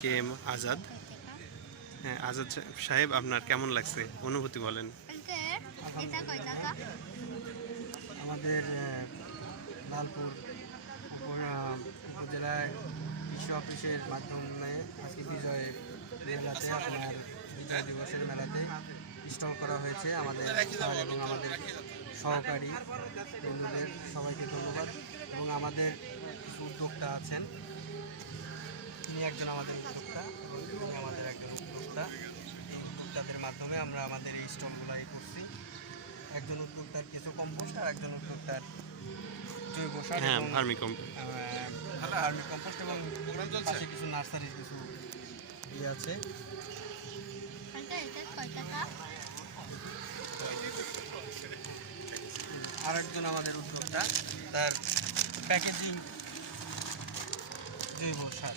K M Azad. হ্যাঁ, আজাদ সাহেব, আপনার কেমন লাগছে, অনুভূতি বলেন। আমাদের লালপুর উপজেলায় কৃষি অফিসের মাধ্যমে আজকে বিজয় মেলাতে আপনার বিজয় দিবসের মেলাতে স্টল করা হয়েছে। আমাদের স্যার এবং আমাদের সহকারী বন্ধুদের সবাইকে ধন্যবাদ। এবং আমাদের কিছু উদ্যোক্তা আছেন, তিনি একজন আমাদের উদ্যোক্তা এবং তিনি আমাদের একজন উদ্যোক্তা। এই উদ্যোক্তাদের মাধ্যমে আমরা আমাদের এই স্টলগুলাই করছি। একজন উদ্যোক্তার কিছু কম্পোস্ট আর একজন উদ্যোক্তার জৈব সার হ্যাঁ, এবং ভার্মি কম্পোস্ট। ভার্মি কম্পোস্ট এবং পাশে কিছু নার্সারির কিছু ইয়ে আছে। আর একজন আমাদের উদ্যোক্তা, তার প্যাকেজিং জৈব সার।